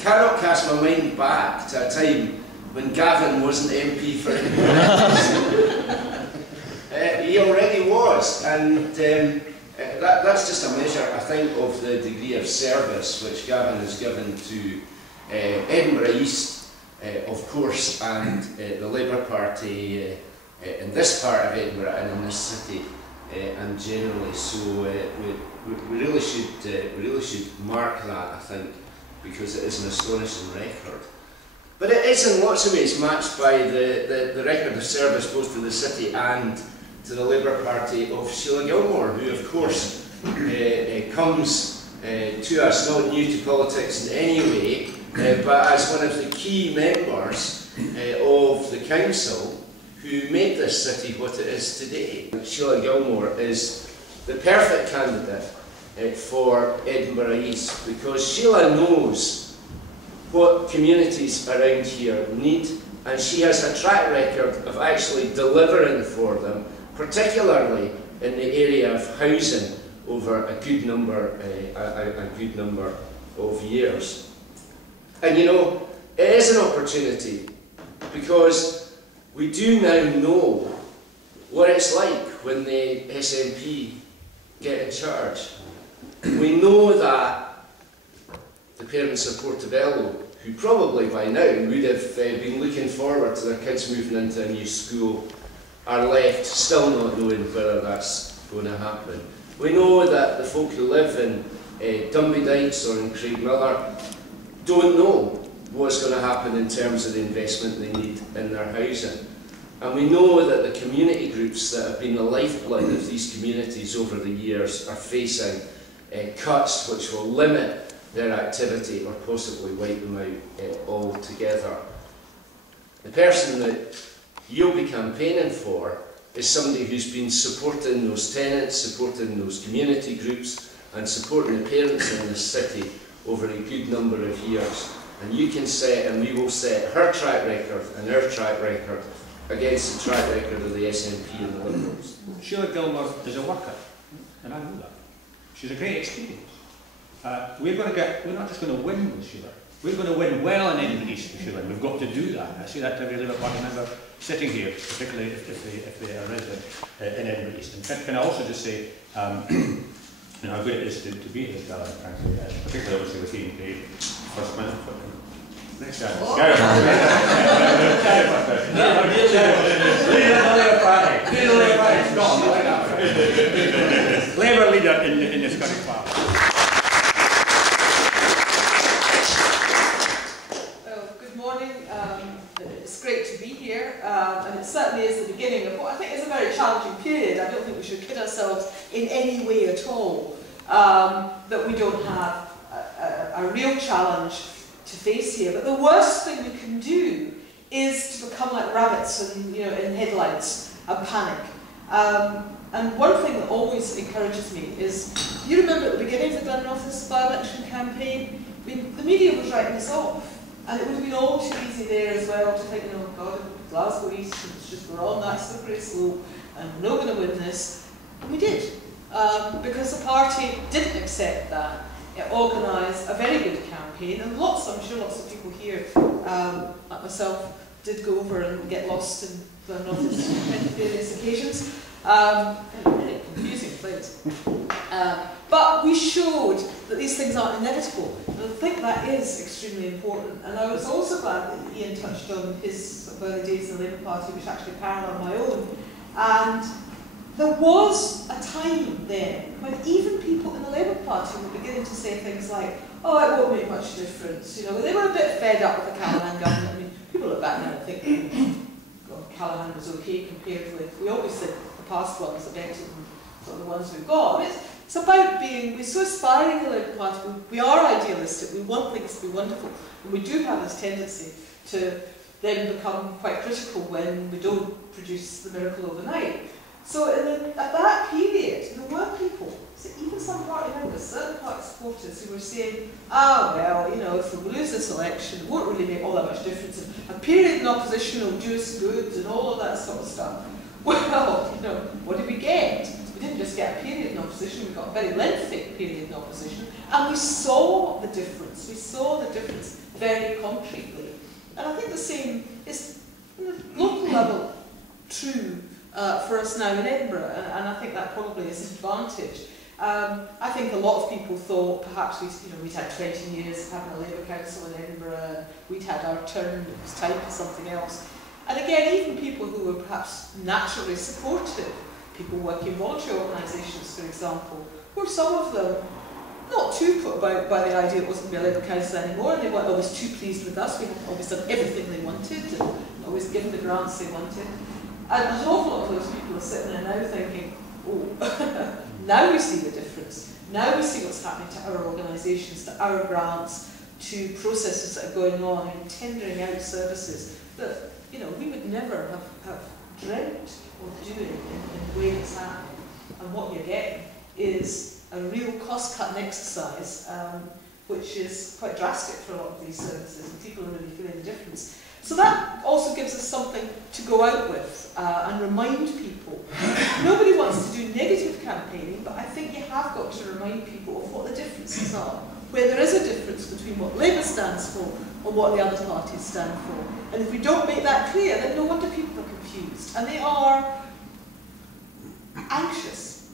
cannot cast my mind back to a time when Gavin wasn't MP for Edinburgh East. He already was, and that's just a measure, I think, of the degree of service which Gavin has given to Edinburgh East, of course, and the Labour Party in this part of Edinburgh and in this city, and generally. So we really should mark that, I think, because it is an astonishing record. But it is in lots of ways matched by the record of service both to the city and to the Labour Party of Sheila Gilmore, who of course comes to us not new to politics in any way, but as one of the key members of the council who made this city what it is today. Sheila Gilmore is the perfect candidate for Edinburgh East, because Sheila knows what communities around here need, and she has a track record of actually delivering for them, particularly in the area of housing over a good number of years. And you know, it is an opportunity, because we do now know what it's like when the SNP get in charge. We know that the parents of Portobello, who probably by now would have been looking forward to their kids moving into a new school, are left still not knowing whether that's going to happen. We know that the folk who live in Dunby Dykes or in Craigmillar don't know what's going to happen in terms of the investment they need in their housing. And we know that the community groups that have been the lifeblood of these communities over the years are facing cuts which will limit their activity or possibly wipe them out altogether. The person that you'll be campaigning for is somebody who's been supporting those tenants, supporting those community groups, and supporting the parents in this city over a good number of years. And you can set, and we will set, her track record and our track record against the track record of the SNP and the Liberals. Sheila Gilmore is a worker, and I know that. She's a great experience. We're not just going to win with Sheila, we're going to win well in Edinburgh East with Sheila. We've got to do that. I say that to every Labour Party member sitting here, particularly if they are resident in Edinburgh East. And can I also just say, you know, how good it is to be here, Gavin, frankly, particularly obviously with Iain, the first minute. Next time. Labour leader in the Scottish Parliament. Well, good morning. It's great to be here, and it certainly is the beginning of what I think is a very challenging period. I don't think we should kid ourselves in any way at all that we don't have a real challenge to face here. But the worst thing we can do is to become like rabbits and, you know, in headlights and panic. And one thing that always encourages me is, you remember at the beginning of the Glenrothes by-election campaign, I mean, the media was writing us off, and it would have been all too easy there as well to think, oh God, Glasgow East, it's just we're on that slippery slope, and we're not going to win this. And we did, because the party didn't accept that. It organised a very good campaign, and I'm sure lots of people here, like myself, did go over and get lost in Glenrothes on various occasions. A really confusing place. But we showed that these things aren't inevitable, and I think that is extremely important. And I was also glad that Iain touched on his early days in the Labour Party, which actually paralleled my own. And there was a time then when even people in the Labour Party were beginning to say things like, oh, it won't make much difference. You know, they were a bit fed up with the Callaghan government. I mean, people look back now and think, God, Callaghan was okay compared with, we always said the past ones are better than sort of the ones we've got. It's about being, we're so aspiring in the Labour Party, we are idealistic, we want things to be wonderful, and we do have this tendency to then become quite critical when we don't produce the miracle overnight. So at that period, there were people, so even some party members, certain party supporters who were saying, ah, well, you know, if we lose this election, it won't really make all that much difference. A period in opposition will do us good and all of that sort of stuff. Well, you know, what did we get? We didn't just get a period in opposition, we got a very lengthy period in opposition, and we saw the difference. We saw the difference very concretely. And I think the same is, on the local level, true for us now in Edinburgh, and I think that probably is an advantage. I think a lot of people thought perhaps we'd had 20 years of having a Labour Council in Edinburgh, and we'd had our turn, it was time for something else. And again, even people who were perhaps naturally supportive, people working in voluntary organisations, for example, were some of them not too put about by the idea it wasn't going to be a Labour Council anymore, and they weren't always too pleased with us. We hadn't always done everything they wanted, and always given the grants they wanted. And an awful lot of those people are sitting there now thinking, oh, now we see the difference. Now we see what's happening to our organisations, to our grants, to processes that are going on and tendering out services that we would never have dreamt of doing in the way it's happening. And what you're getting is a real cost-cutting exercise, which is quite drastic for a lot of these services, and people are really feeling the difference. So that also gives us something to go out with and remind people. Nobody wants to do negative campaigning, but I think you have got to remind people of what the differences are, where there is a difference between what Labour stands for and what the other parties stand for. And if we don't make that clear, then no wonder people are confused. And they are anxious.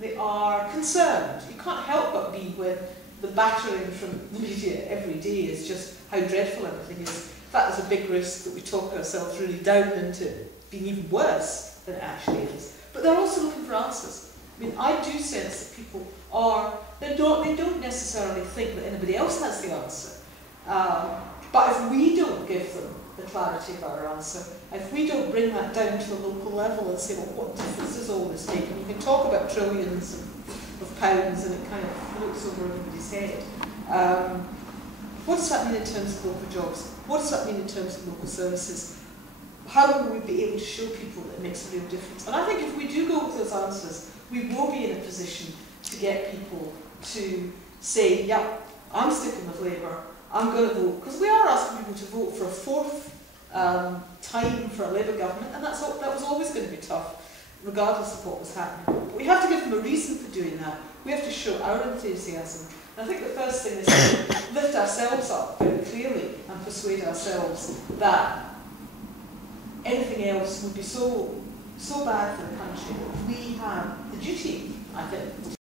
They are concerned. You can't help but be when the battering from the media every day is just how dreadful everything is. That is a big risk that we talk ourselves really down into being even worse than it actually is. But they're also looking for answers. I mean, I do sense that people they don't necessarily think that anybody else has the answer. But if we don't give them the clarity of our answer, if we don't bring that down to a local level and say, well, what difference does all this make? And you can talk about trillions of pounds and it kind of floats over everybody's head. What does that mean in terms of local jobs? What does that mean in terms of local services? How will we be able to show people that it makes a real difference? And I think if we do go with those answers, we will be in a position to get people to say, yeah, I'm sticking with Labour, I'm going to vote. Because we are asking people to vote for a fourth time for a Labour government, and that was always going to be tough, regardless of what was happening. But we have to give them a reason for doing that. We have to show our enthusiasm. And I think the first thing is to lift ourselves up very clearly and persuade ourselves that anything else would be so bad for the country that we have the duty, I think,